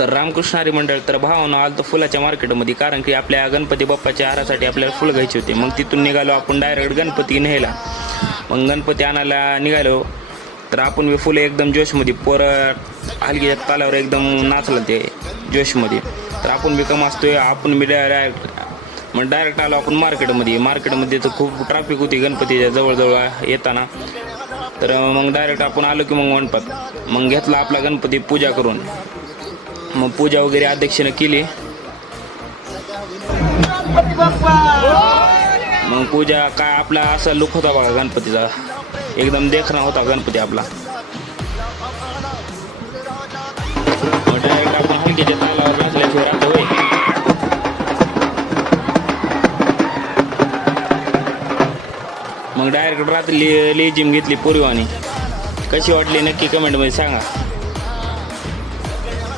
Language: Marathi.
तर रामकृष्ण हरी मंडळ तर भावानं आलतो फुलाच्या मार्केटमध्ये, कारण की आपल्या गणपती बाप्पाच्या हारासाठी आपल्याला फुलं घ्यायची होती. मग तिथून निघालो आपण डायरेक्ट गणपती न्यायला. मग गणपती आणायला निघालो तर आपण बी फुलं एकदम जोशमध्ये, पोरं हलकीच्या तालावर एकदम नाचलं ते जोशमध्ये. तर आपण बी कम असतोय, आपण बी डायरेक्ट आलो आपण मार्केटमध्ये तर खूप ट्रॅफिक होती गणपतीच्या जवळजवळ येताना. तर मग डायरेक्ट आपण आलो की मग मंडपात मग घेतला आपला गणपती पूजा करून. मग पूजा वगैरे अध्यक्षाने केली. मग पूजा काय आपला असा लुक होता बघा गणपतीचा, एकदम देखणा होता गणपती आपला. मग डायरेक्ट आपण हलकीच्या तालावर नाचल्याशिवाय राहतो होय. मग डायरेक्ट रात्री लेझिम घेतली पूर्वानी. कशी वाटली नक्की कमेंटमध्ये सांगा.